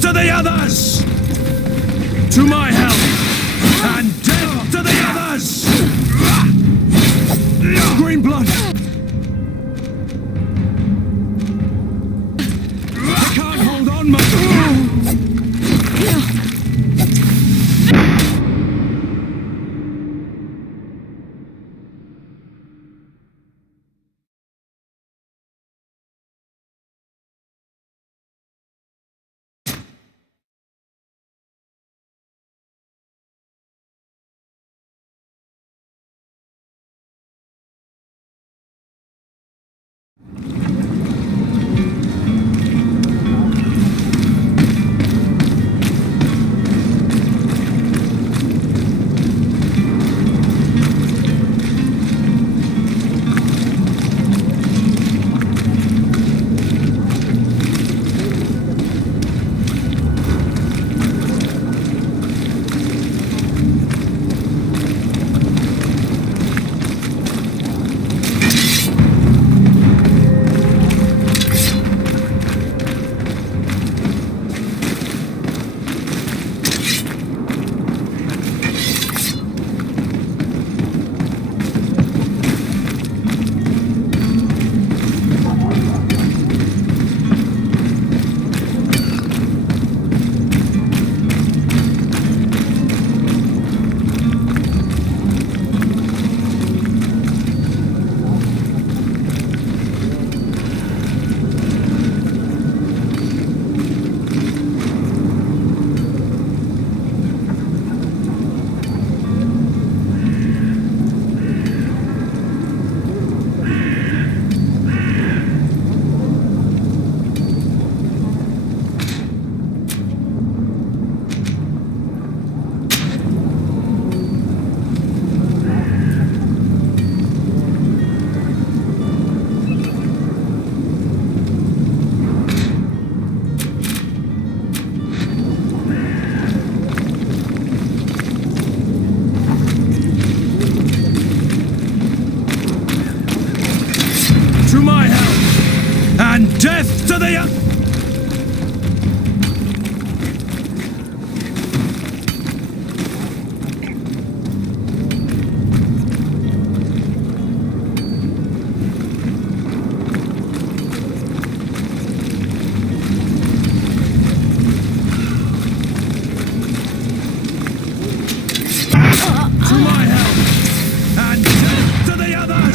To the others! To my help! And death to the others! Green blood! I can't hold on much! To my help! And death to the... To my help! And death to the others!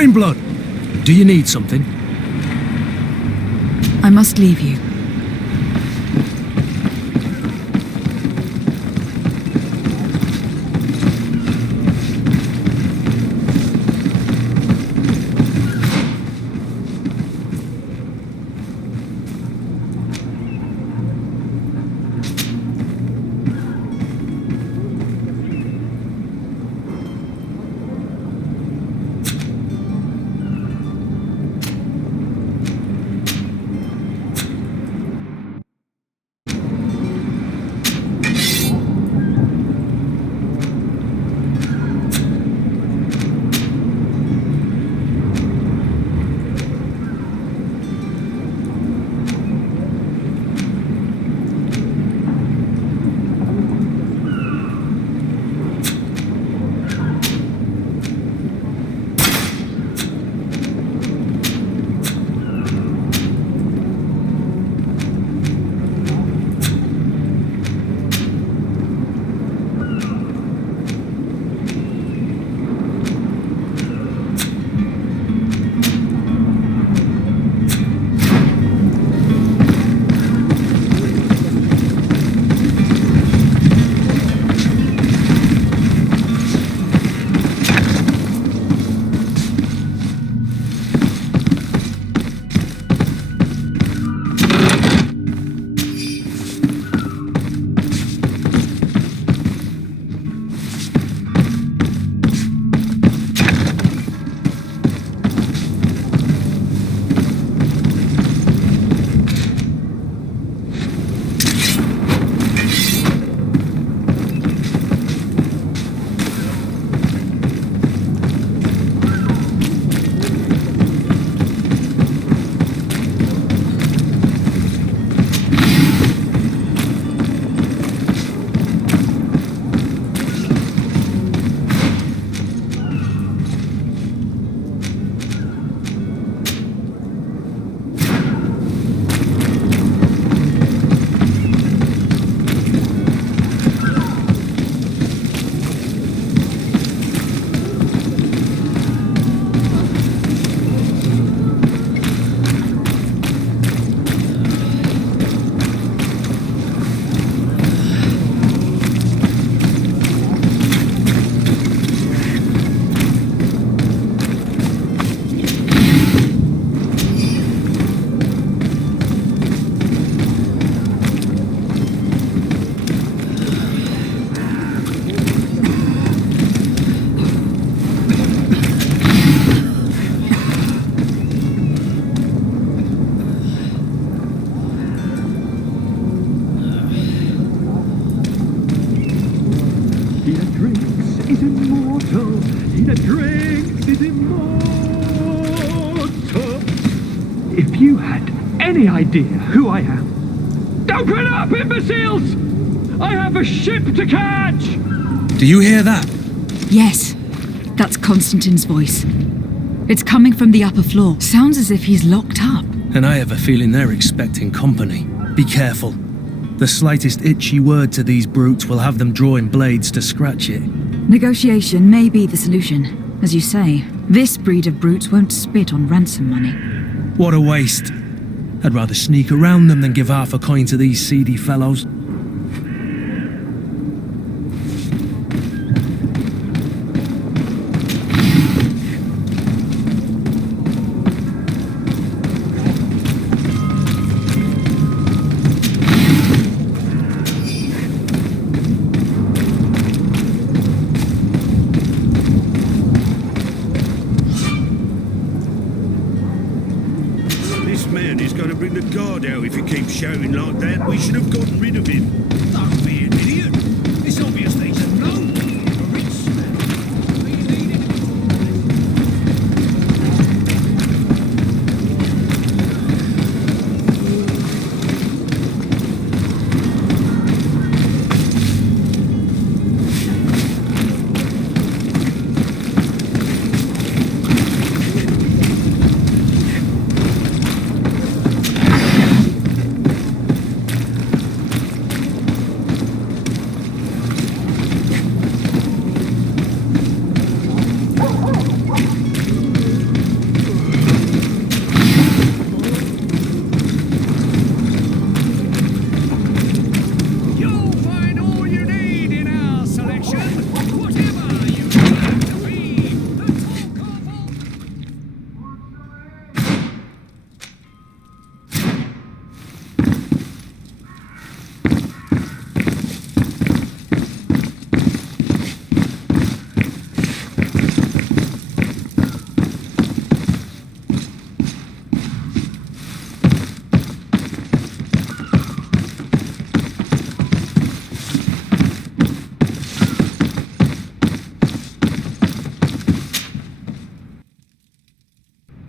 Greenblood, do you need something? I must leave you. If you had any idea who I am... Open up, imbeciles! I have a ship to catch! Do you hear that? Yes, that's Constantine's voice. It's coming from the upper floor. Sounds as if he's locked up. And I have a feeling they're expecting company. Be careful. The slightest itchy word to these brutes will have them drawing blades to scratch it. Negotiation may be the solution. As you say, this breed of brutes won't spit on ransom money. What a waste. I'd rather sneak around them than give half a coin to these seedy fellows. If he keeps shouting like that, we should have gotten rid of him. Don't be an idiot. It's obvious that he's a gnome. A rich man. What you needed?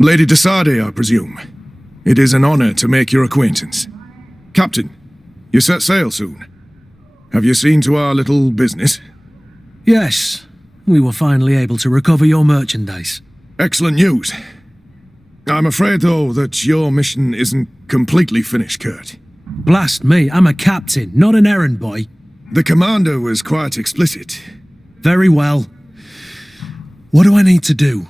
Lady de Sardet, I presume. It is an honor to make your acquaintance. Captain, you set sail soon. Have you seen to our little business? Yes, we were finally able to recover your merchandise. Excellent news. I'm afraid, though, that your mission isn't completely finished, Kurt. Blast me, I'm a captain, not an errand boy. The commander was quite explicit. Very well. What do I need to do?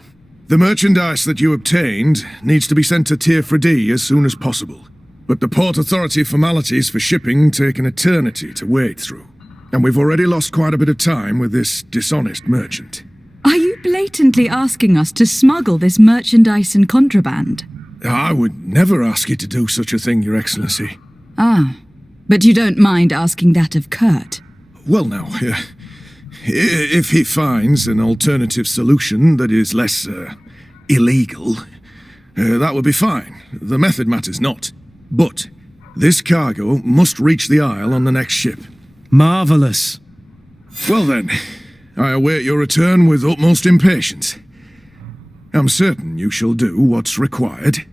The merchandise that you obtained needs to be sent to Tier 4D as soon as possible. But the Port Authority formalities for shipping take an eternity to wade through. And we've already lost quite a bit of time with this dishonest merchant. Are you blatantly asking us to smuggle this merchandise and contraband? I would never ask you to do such a thing, Your Excellency. Ah, but you don't mind asking that of Kurt? Well, now, if he finds an alternative solution that is less, illegal, that would be fine. The method matters not. But this cargo must reach the Isle on the next ship. Marvelous. Well then, I await your return with utmost impatience. I'm certain you shall do what's required.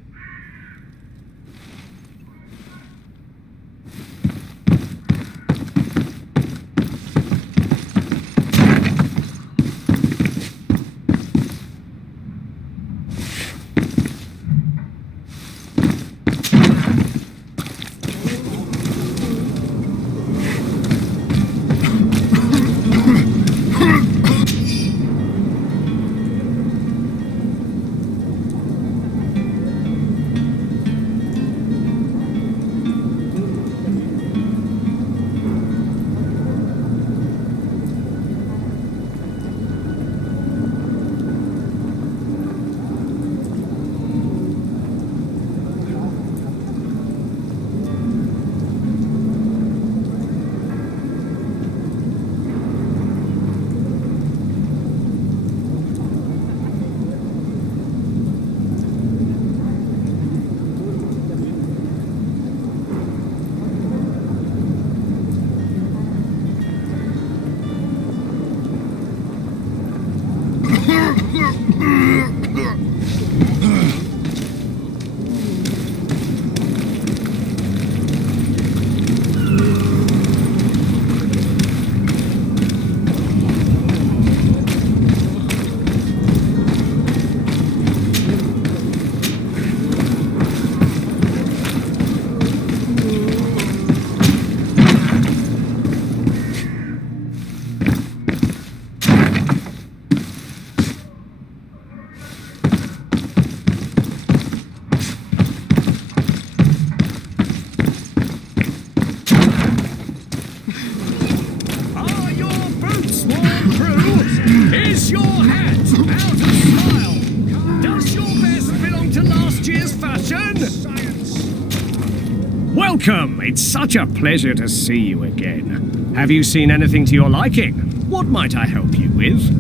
Welcome! It's such a pleasure to see you again. Have you seen anything to your liking? What might I help you with?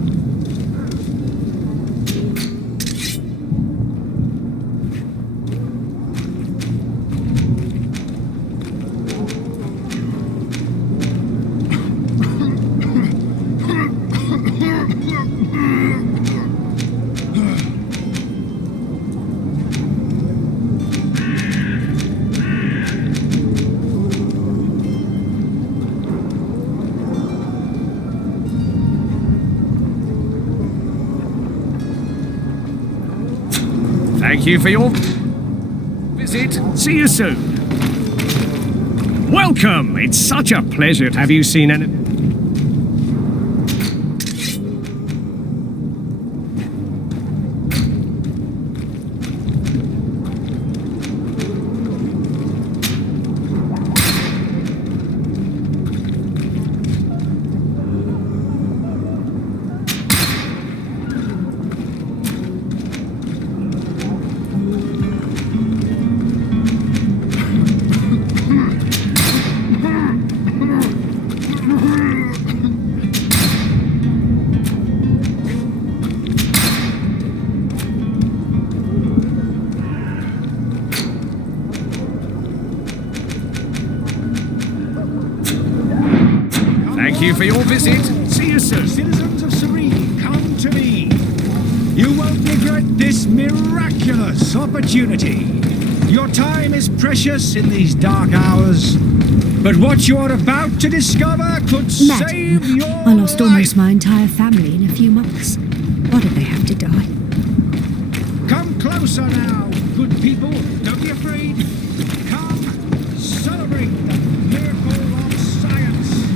Thank you for your visit. See you soon. Welcome! It's such a pleasure. Have you seen any... Thank you for your visit. See you soon. Citizens of Serene, come to me. You won't regret at this miraculous opportunity. Your time is precious in these dark hours, but what you are about to discover could save your I lost almost life. my entire family in a few months. Why did they have to die? Come closer now, good people. Don't be afraid. Come, celebrate the miracle of science.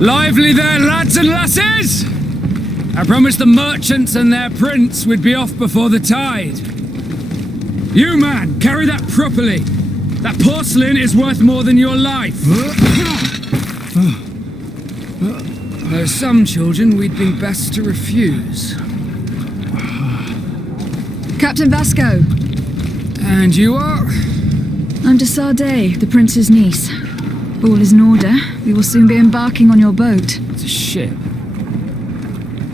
Lively there, lads and lasses! I promised the merchants and their prince we'd be off before the tide. You, man, carry that properly. That porcelain is worth more than your life. There's some children we'd be best to refuse. Captain Vasco. And you are? I'm de Sade, the prince's niece. If all is in order, we will soon be embarking on your boat. It's a ship,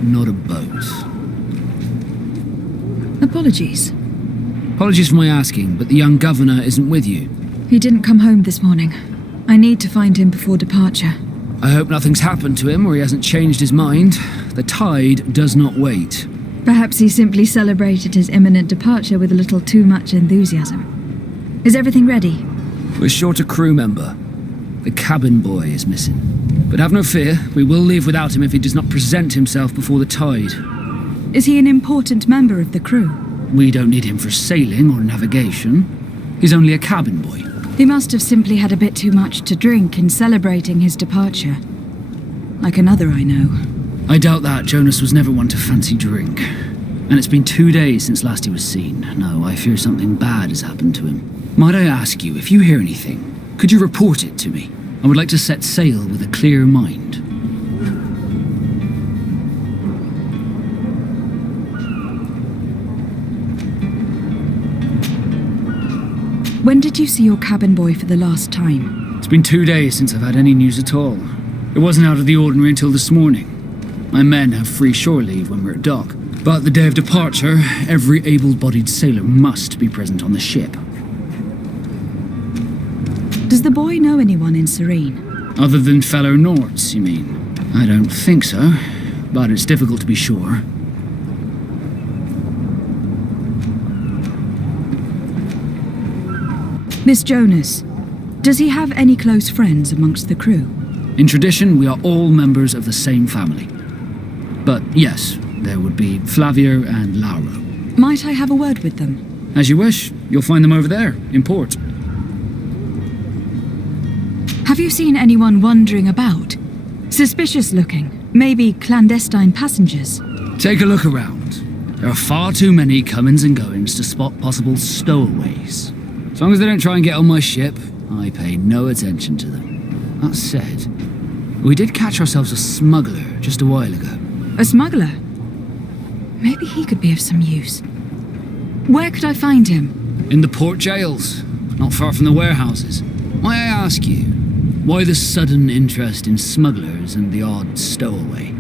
not a boat. Apologies. Apologies for my asking, but the young governor isn't with you. He didn't come home this morning. I need to find him before departure. I hope nothing's happened to him or he hasn't changed his mind. The tide does not wait. Perhaps he simply celebrated his imminent departure with a little too much enthusiasm. Is everything ready? We're short a crew member. The cabin boy is missing. But have no fear, we will leave without him if he does not present himself before the tide. Is he an important member of the crew? We don't need him for sailing or navigation. He's only a cabin boy. He must have simply had a bit too much to drink in celebrating his departure. Like another I know. I doubt that. Jonas was never one to fancy drink. And it's been 2 days since last he was seen. No, I fear something bad has happened to him. Might I ask you, if you hear anything, could you report it to me? I would like to set sail with a clear mind. When did you see your cabin boy for the last time? It's been 2 days since I've had any news at all. It wasn't out of the ordinary until this morning. My men have free shore leave when we're at dock. But the day of departure, every able-bodied sailor must be present on the ship. Does the boy know anyone in Serene? Other than fellow Norts, you mean? I don't think so, but it's difficult to be sure. Miss Jonas, does he have any close friends amongst the crew? In tradition, we are all members of the same family. But yes, there would be Flavia and Lauro. Might I have a word with them? As you wish. You'll find them over there, in port. Have you seen anyone wandering about? Suspicious looking. Maybe clandestine passengers. Take a look around. There are far too many comings and goings to spot possible stowaways. As long as they don't try and get on my ship, I pay no attention to them. That said, we did catch ourselves a smuggler just a while ago. A smuggler? Maybe he could be of some use. Where could I find him? In the port jails, not far from the warehouses. May I ask you, why the sudden interest in smugglers and the odd stowaway?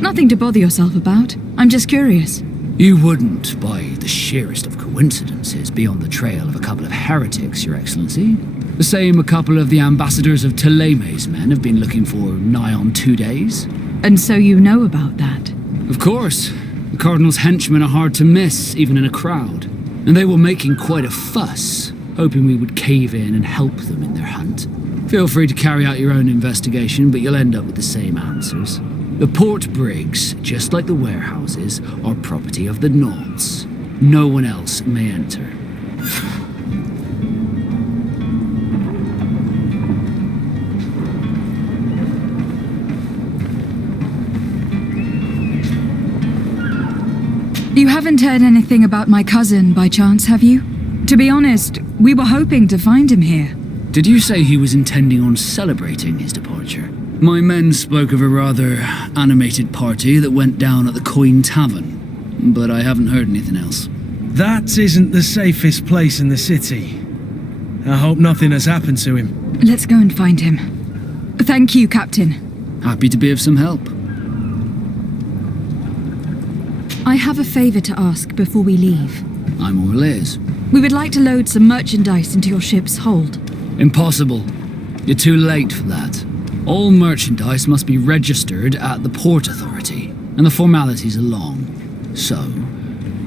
Nothing to bother yourself about. I'm just curious. You wouldn't, by the sheerest of coincidences, be on the trail of a couple of heretics, Your Excellency. The same a couple of the ambassadors of Ptolemy's men have been looking for nigh on 2 days. And so you know about that? Of course. The Cardinal's henchmen are hard to miss, even in a crowd. And they were making quite a fuss, hoping we would cave in and help them in their hunt. Feel free to carry out your own investigation, but you'll end up with the same answers. The port brigs, just like the warehouses, are property of the Norts. No one else may enter. You haven't heard anything about my cousin, by chance, have you? To be honest, we were hoping to find him here. Did you say he was intending on celebrating his departure? My men spoke of a rather animated party that went down at the Coin Tavern, but I haven't heard anything else. That isn't the safest place in the city. I hope nothing has happened to him. Let's go and find him. Thank you, Captain. Happy to be of some help. I have a favor to ask before we leave. I'm all ears. We would like to load some merchandise into your ship's hold. Impossible. You're too late for that. All merchandise must be registered at the Port Authority, and the formalities are long. So,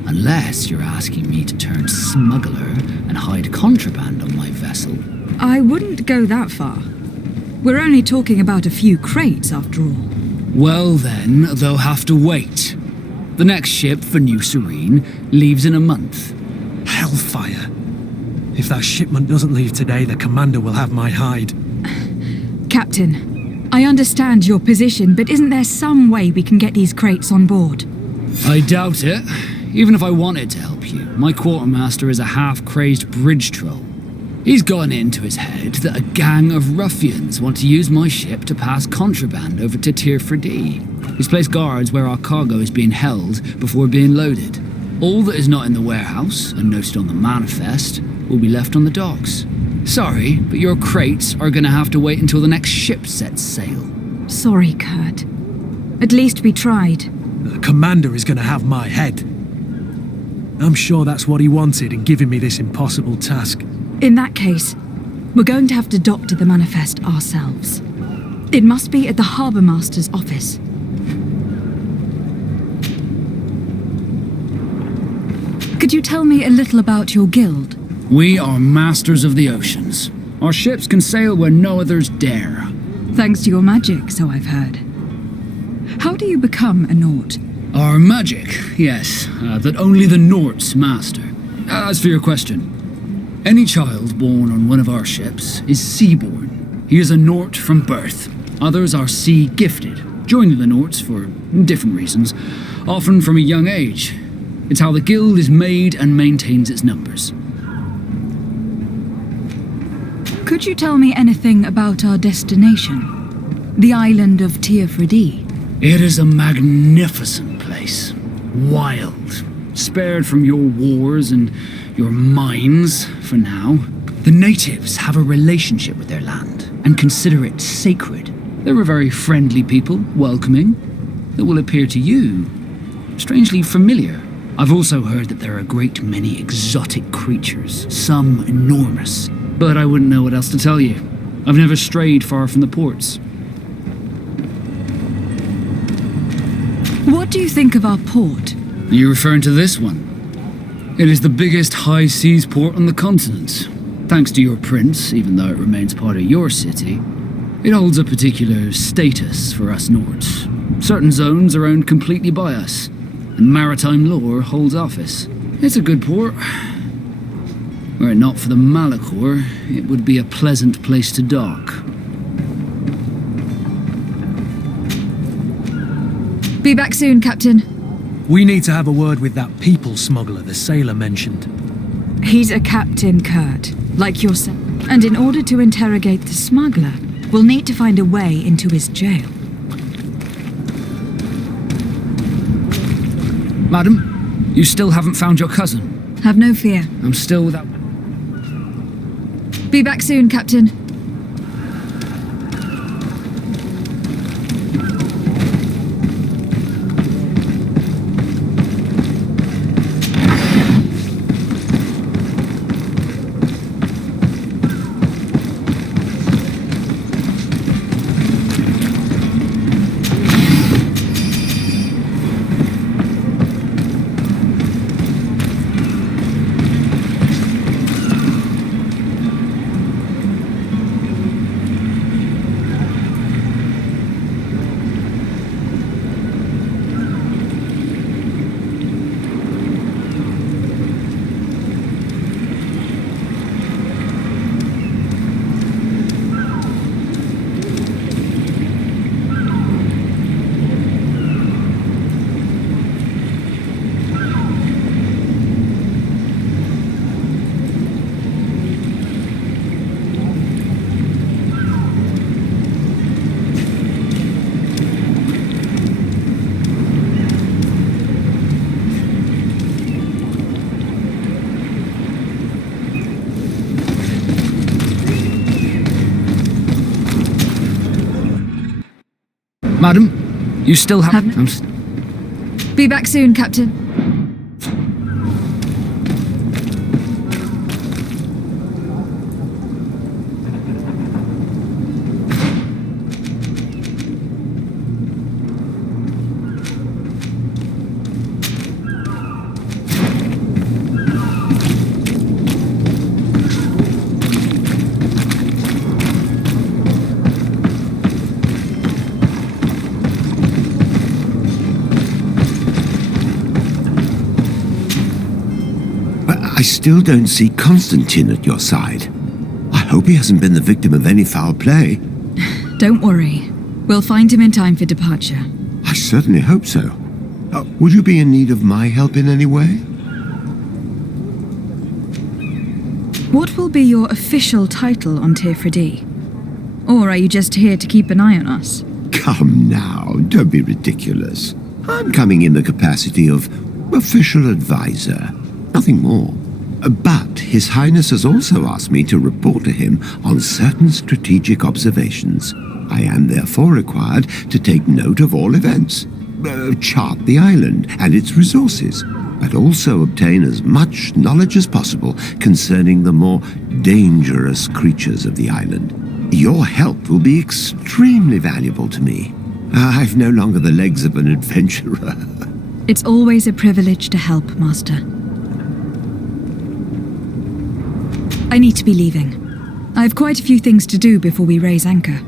unless you're asking me to turn smuggler and hide contraband on my vessel... I wouldn't go that far. We're only talking about a few crates, after all. Well then, they'll have to wait. The next ship for New Serene leaves in a month. Hellfire. If that shipment doesn't leave today, the commander will have my hide. Captain, I understand your position, but isn't there some way we can get these crates on board? I doubt it. Even if I wanted to help you, my quartermaster is a half-crazed bridge troll. He's gotten it into his head that a gang of ruffians want to use my ship to pass contraband over to Tier 4D. He's placed guards where our cargo is being held before being loaded. All that is not in the warehouse, and noted on the manifest, will be left on the docks. Sorry, but your crates are gonna have to wait until the next ship sets sail. Sorry, Kurt. At least we tried. The commander is gonna have my head. I'm sure that's what he wanted in giving me this impossible task. In that case, we're going to have to doctor the manifest ourselves. It must be at the Harbour Master's office. Could you tell me a little about your guild? We are masters of the oceans. Our ships can sail where no others dare. Thanks to your magic, so I've heard. How do you become a Naut? Our magic, yes, that only the Norts master. As for your question, any child born on one of our ships is seaborn. He is a Nort from birth. Others are sea-gifted, joining the Norts for different reasons, often from a young age. It's how the guild is made and maintains its numbers. Could you tell me anything about our destination? The island of Tier 4D? It is a magnificent place. Wild. Spared from your wars and your mines, for now. The natives have a relationship with their land and consider it sacred. They're a very friendly people, welcoming, that will appear to you strangely familiar. I've also heard that there are a great many exotic creatures, some enormous, but I wouldn't know what else to tell you. I've never strayed far from the ports. What do you think of our port? Are you referring to this one? It is the biggest high seas port on the continent. Thanks to your prince, even though it remains part of your city, it holds a particular status for us Norts. Certain zones are owned completely by us, and maritime law holds office. It's a good port. Were it not for the Malachor, it would be a pleasant place to dock. Be back soon, Captain. We need to have a word with that people smuggler the sailor mentioned. He's a captain, Kurt, like yourself. And in order to interrogate the smuggler, we'll need to find a way into his jail. Madam, you still haven't found your cousin. Have no fear. I'm still without... Be back soon, Captain. Madam, you still have... Be back soon, Captain. still don't see Constantine at your side. I hope he hasn't been the victim of any foul play. Don't worry. We'll find him in time for departure. I certainly hope so. Would you be in need of my help in any way? What will be your official title on Tifredi? Or are you just here to keep an eye on us? Come now, don't be ridiculous. I'm coming in the capacity of official advisor, nothing more. But His Highness has also asked me to report to him on certain strategic observations. I am therefore required to take note of all events, chart the island and its resources, but also obtain as much knowledge as possible concerning the more dangerous creatures of the island. Your help will be extremely valuable to me. I've no longer the legs of an adventurer. It's always a privilege to help, Master. I need to be leaving. I have quite a few things to do before we raise anchor.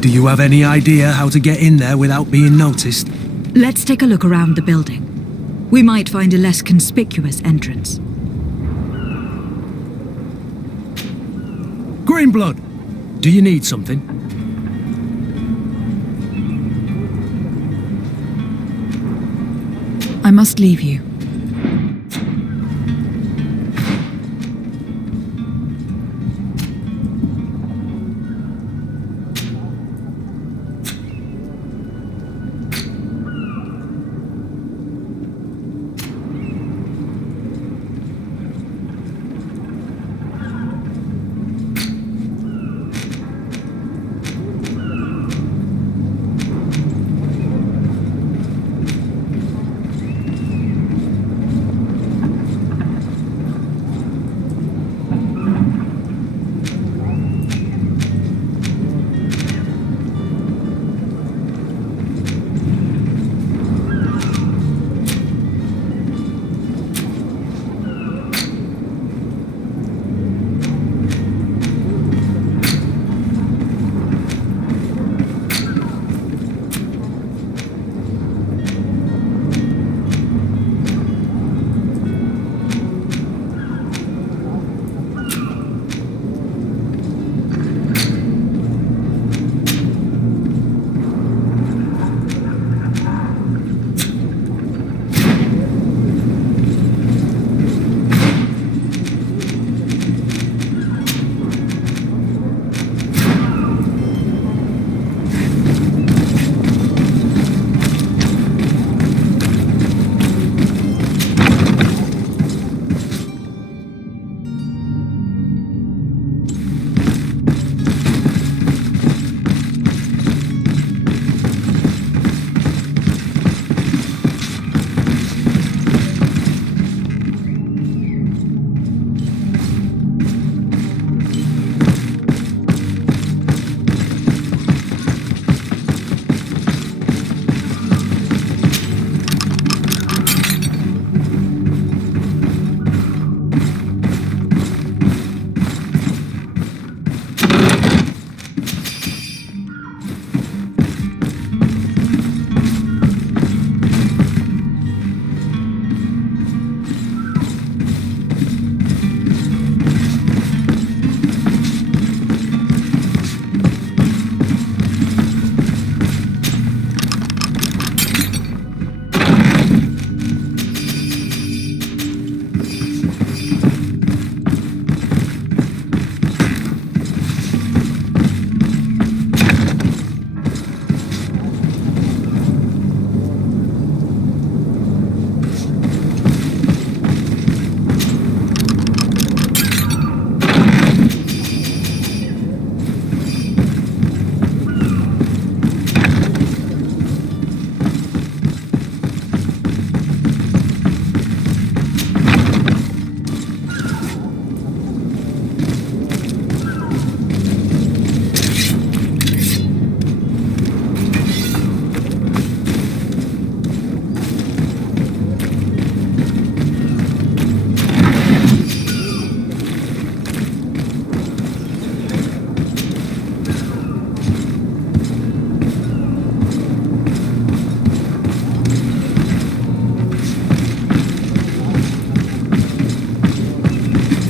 Do you have any idea how to get in there without being noticed? Let's take a look around the building. We might find a less conspicuous entrance. Greenblood, do you need something? I must leave you.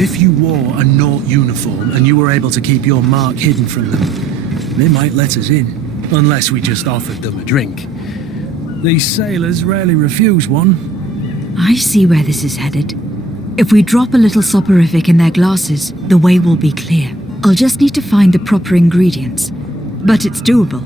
If you wore a Naut uniform and you were able to keep your mark hidden from them, they might let us in, unless we just offered them a drink. These sailors rarely refuse one. I see where this is headed. If we drop a little soporific in their glasses, the way will be clear. I'll just need to find the proper ingredients. But it's doable.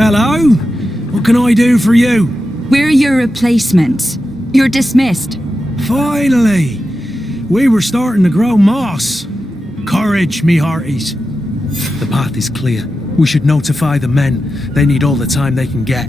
Hello? What can I do for you? We're your replacements. You're dismissed. Finally! We were starting to grow moss. Courage, me hearties. The path is clear. We should notify the men. They need all the time they can get.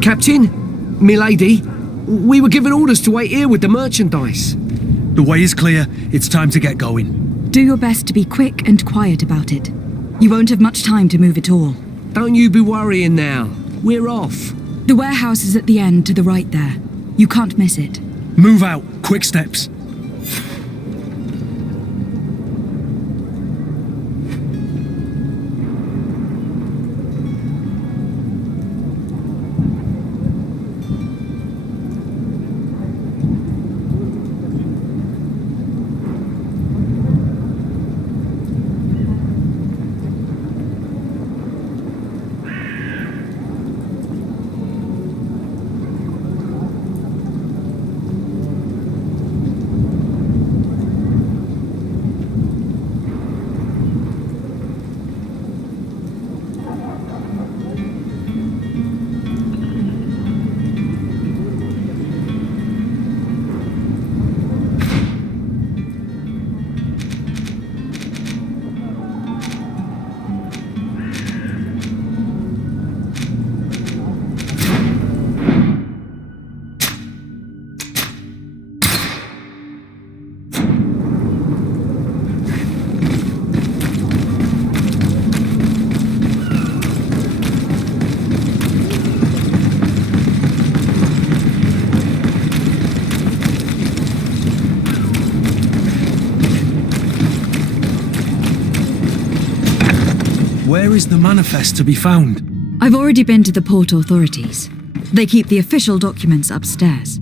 Captain, milady, we were given orders to wait here with the merchandise. The way is clear. It's time to get going. Do your best to be quick and quiet about it. You won't have much time to move at all. Don't you be worrying now. We're off. The warehouse is at the end to the right there. You can't miss it. Move out. Quick steps. is the manifest to be found? I've already been to the port authorities. They keep the official documents upstairs.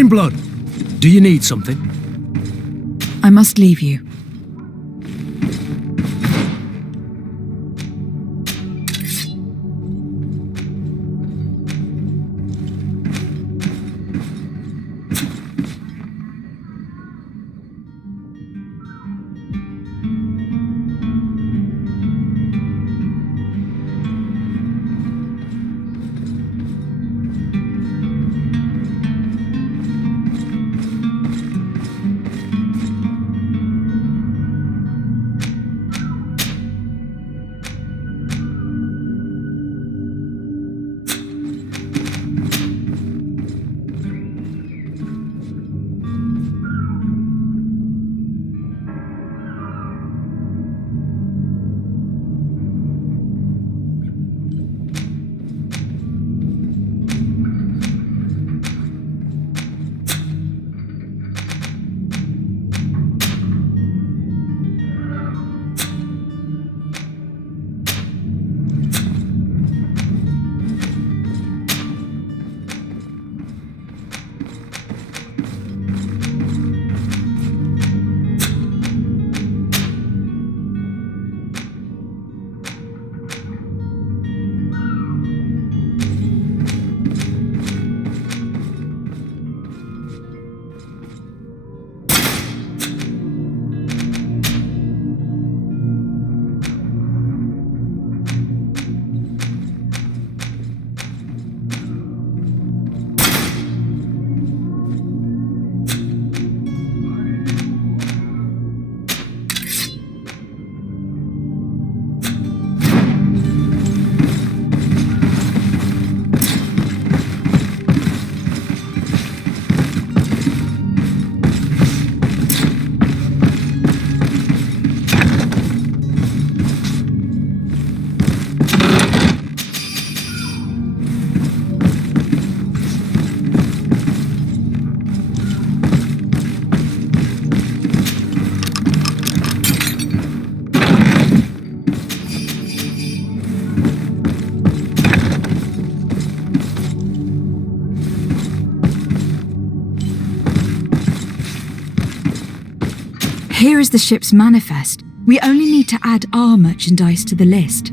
Greenblood, do you need something? I must leave you. Here is the ship's manifest. We only need to add our merchandise to the list.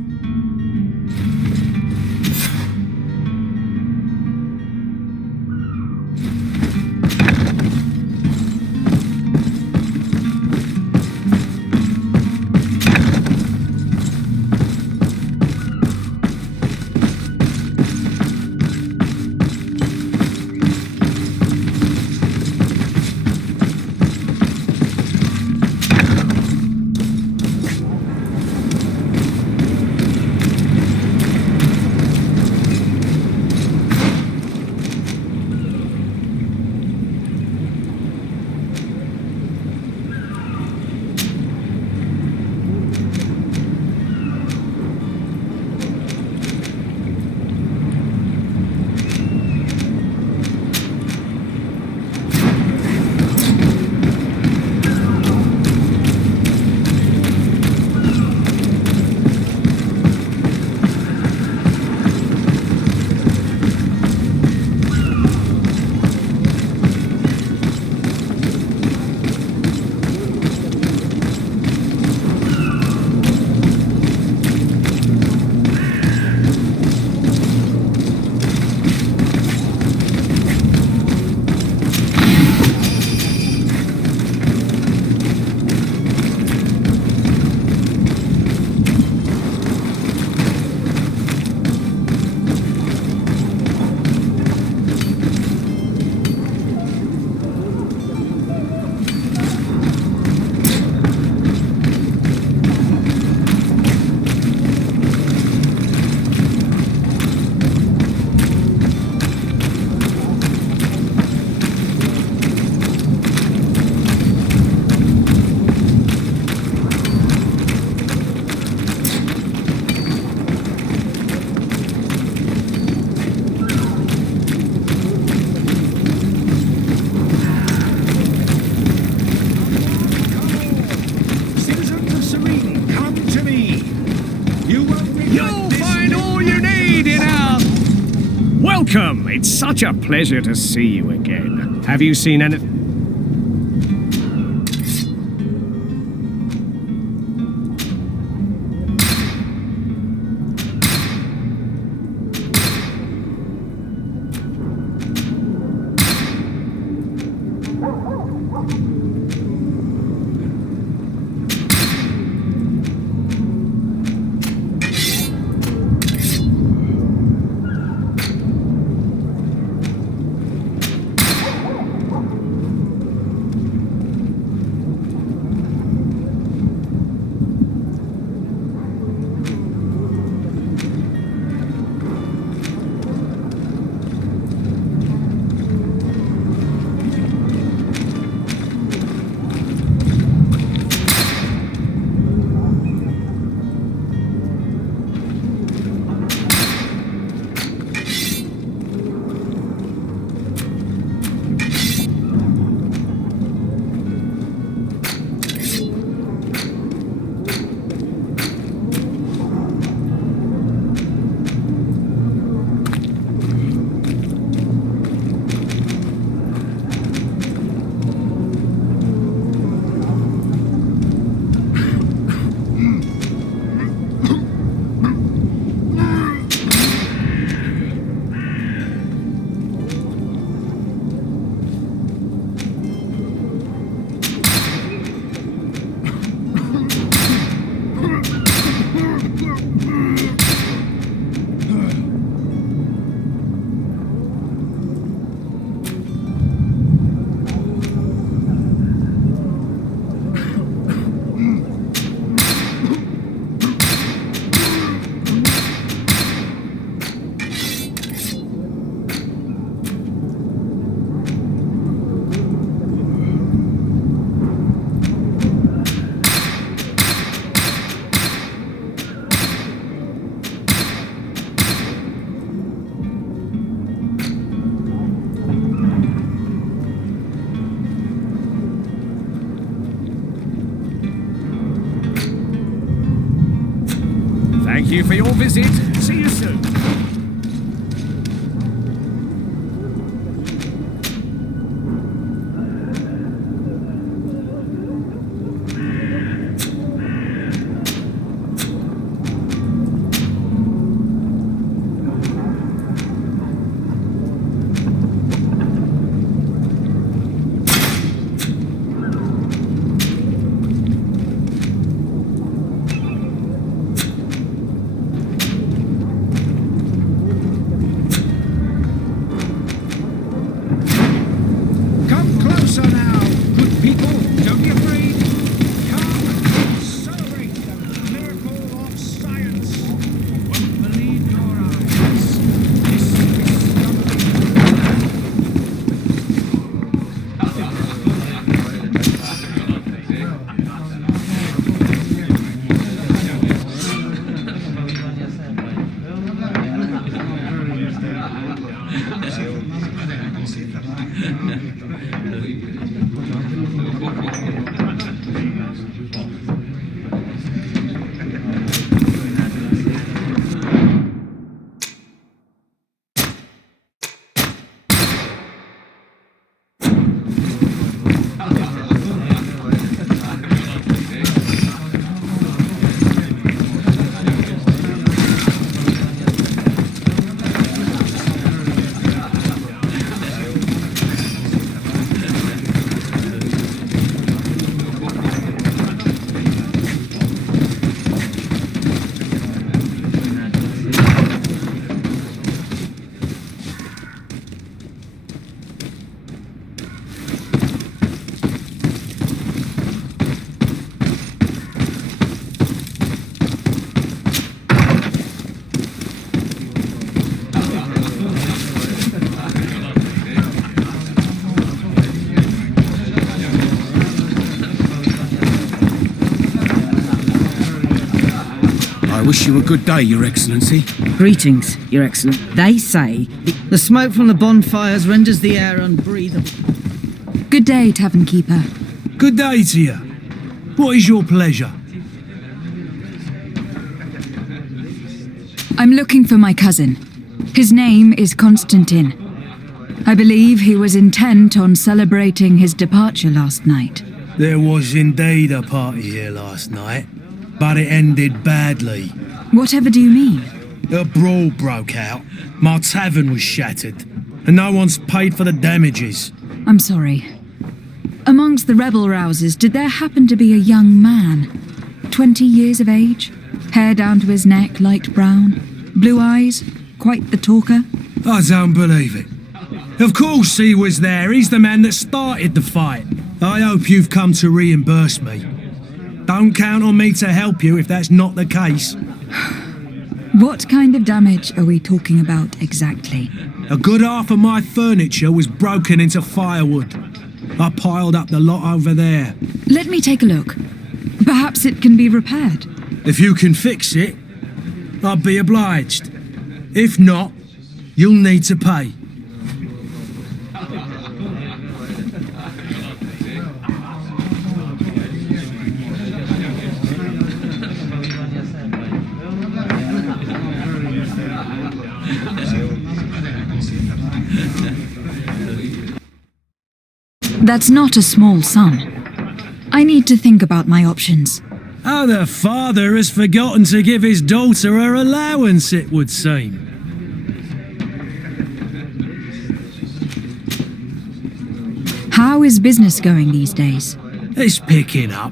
Welcome! It's such a pleasure to see you again. Have you seen anything? Thank you for your visit. See you soon. I wish you a good day, Your Excellency. Greetings, Your Excellency. They say the smoke from the bonfires renders the air unbreathable. Good day, Tavern Keeper. Good day to you. What is your pleasure? I'm looking for my cousin. His name is Constantine. I believe he was intent on celebrating his departure last night. There was indeed a party here last night, but it ended badly. Whatever do you mean? A brawl broke out. My tavern was shattered, and no one's paid for the damages. I'm sorry. Amongst the rebel rousers, did there happen to be a young man? 20 years of age? Hair down to his neck, light brown? Blue eyes? Quite the talker? I don't believe it. Of course he was there. He's the man that started the fight. I hope you've come to reimburse me. Don't count on me to help you if that's not the case. What kind of damage are we talking about exactly? A good half of my furniture was broken into firewood. I piled up the lot over there. Let me take a look. Perhaps it can be repaired. If you can fix it, I'd be obliged. If not, you'll need to pay. That's not a small sum. I need to think about my options. Oh, the father has forgotten to give his daughter her allowance, it would seem. How is business going these days? It's picking up.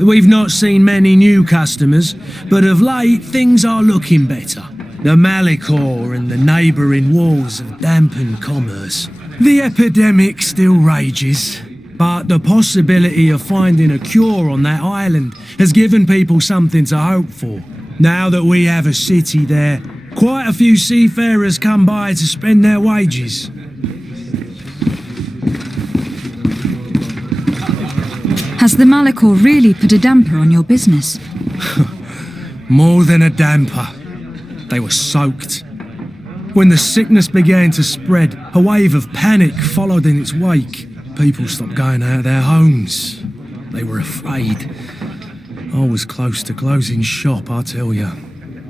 We've not seen many new customers, but of late things are looking better. The Malicor and the neighbouring wars have dampened commerce. The epidemic still rages, but the possibility of finding a cure on that island has given people something to hope for. Now that we have a city there, quite a few seafarers come by to spend their wages. Has the Malicor really put a damper on your business? More than a damper. They were soaked. When the sickness began to spread, a wave of panic followed in its wake. People stopped going out of their homes. They were afraid. I was close to closing shop, I tell you.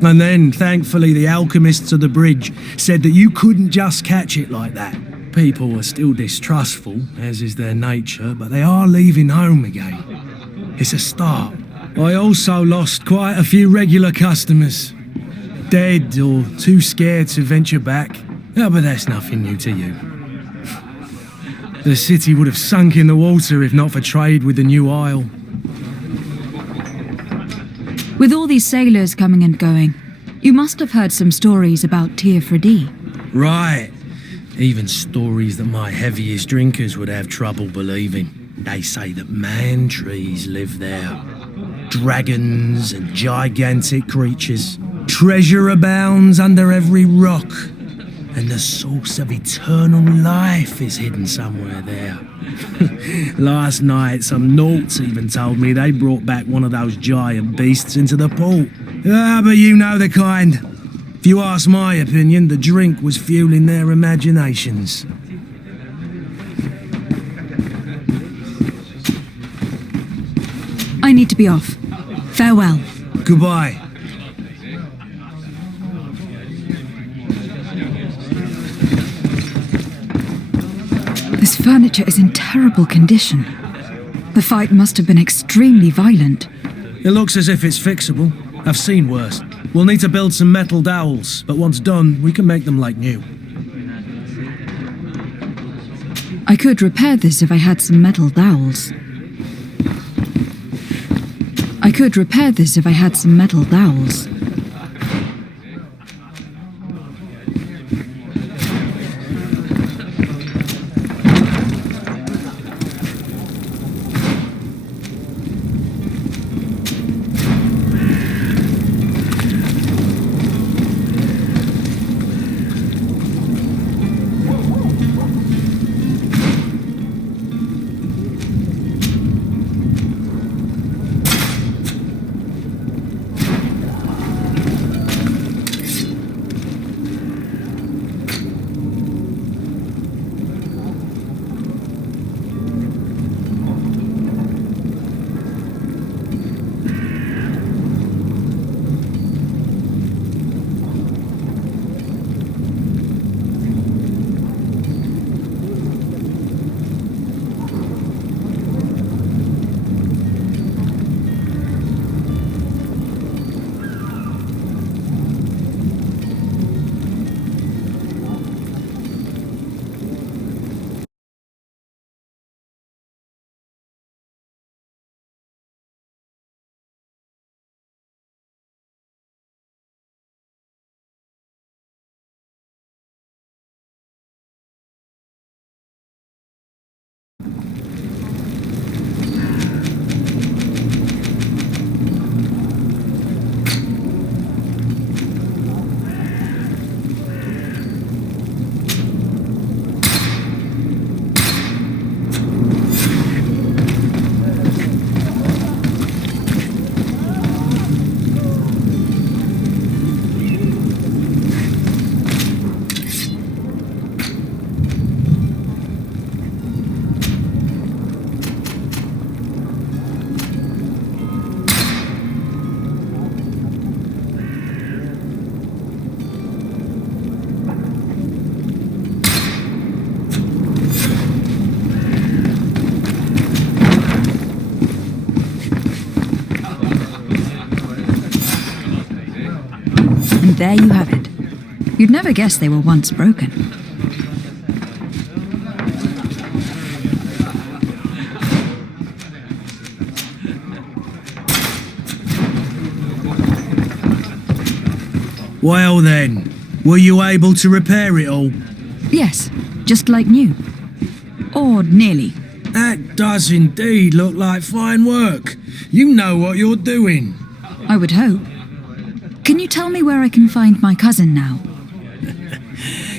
And then, thankfully, the alchemists of the bridge said that you couldn't just catch it like that. People are still distrustful, as is their nature, but they are leaving home again. It's a start. I also lost quite a few regular customers. Dead or too scared to venture back. Oh, but that's nothing new to you. The city would have sunk in the water if not for trade with the new isle. With all these sailors coming and going, you must have heard some stories about Tir Freddy. Right. Even stories that my heaviest drinkers would have trouble believing. They say that man trees live there. Dragons and gigantic creatures. Treasure abounds under every rock. And the source of eternal life is hidden somewhere there. Last night, some Nauts even told me they brought back one of those giant beasts into the port. Ah, but you know the kind. If you ask my opinion, the drink was fueling their imaginations. I need to be off. Farewell. Goodbye. This furniture is in terrible condition. The fight must have been extremely violent. It looks as if it's fixable. I've seen worse. We'll need to build some metal dowels, but once done, we can make them like new. I could repair this if I had some metal dowels. I could repair this if I had some metal dowels. there you have it. You'd never guess they were once broken. Well then, were you able to repair it all? Yes, just like new. Or nearly. That does indeed look like fine work. You know what you're doing. I would hope. Can you tell me where I can find my cousin now?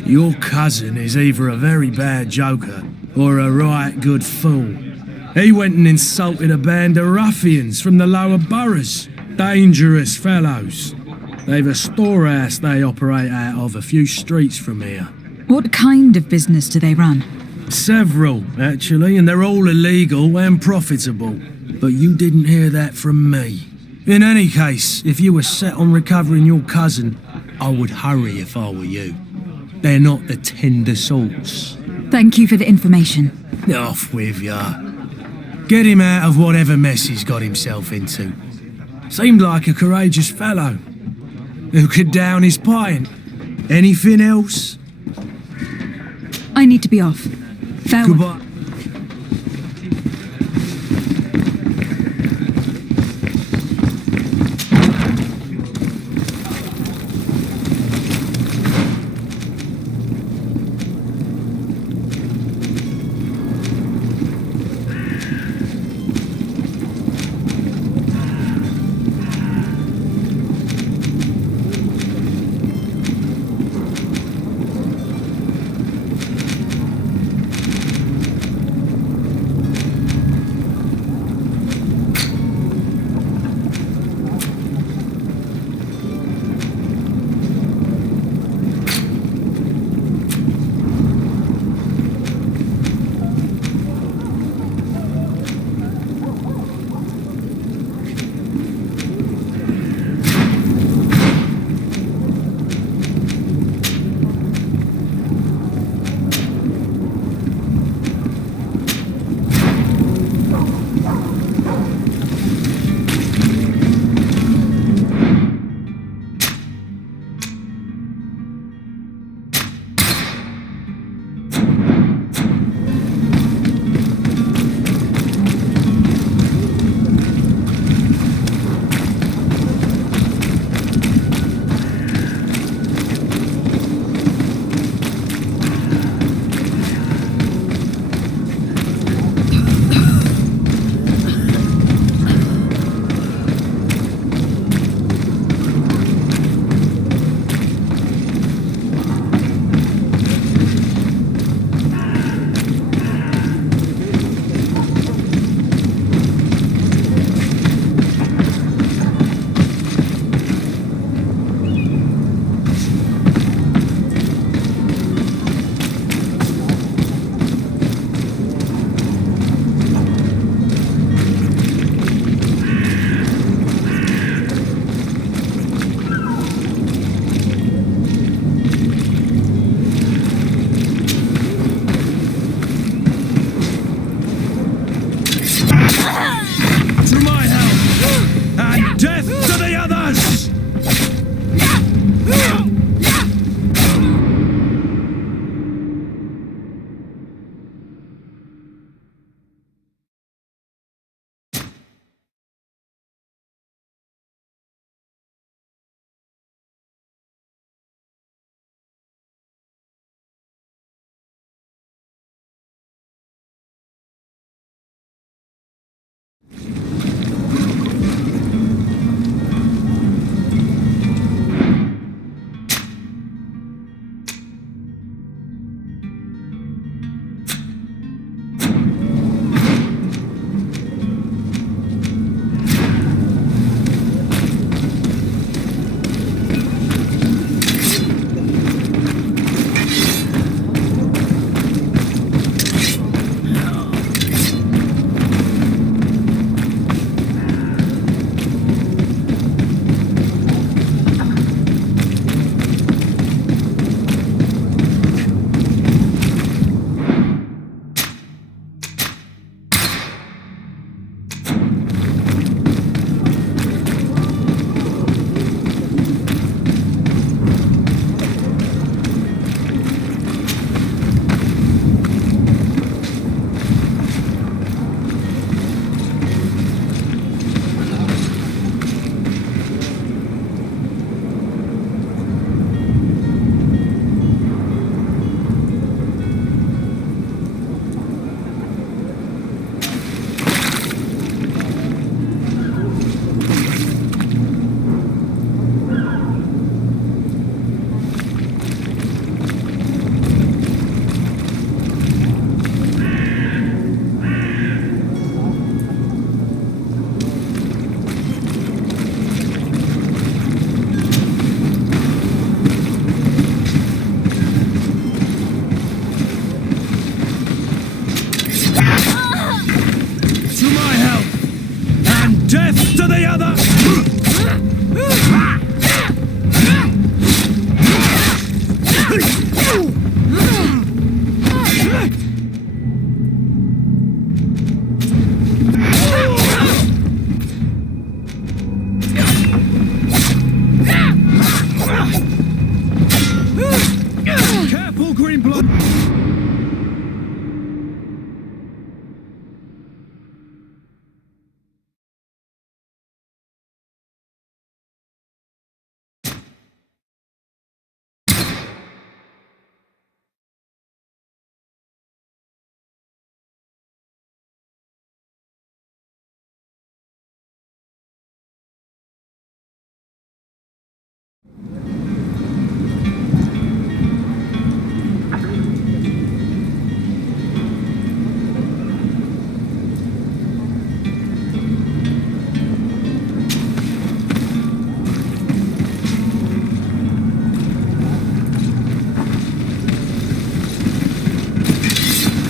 Your cousin is either a very bad joker or a right good fool. He went and insulted a band of ruffians from the lower boroughs. Dangerous fellows. They've a storehouse they operate out of a few streets from here. What kind of business do they run? Several, actually, and they're all illegal and profitable. But you didn't hear that from me. In any case, if you were set on recovering your cousin, I would hurry if I were you. They're not the tender sorts. Thank you for the information. Off with ya. Get him out of whatever mess he's got himself into. Seemed like a courageous fellow who could down his pint. Anything else? I need to be off. Farewell. Goodbye. death to the other! Careful, green blood!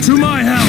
To my help!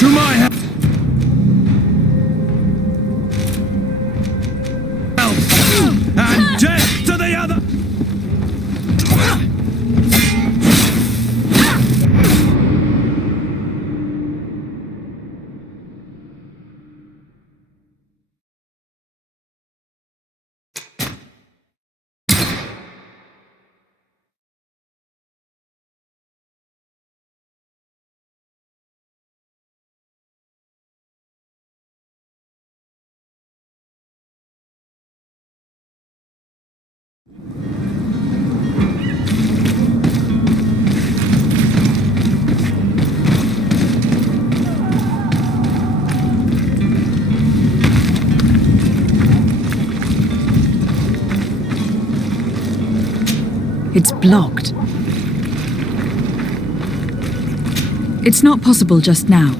To my help! And death to the other! It's blocked. It's not possible just now.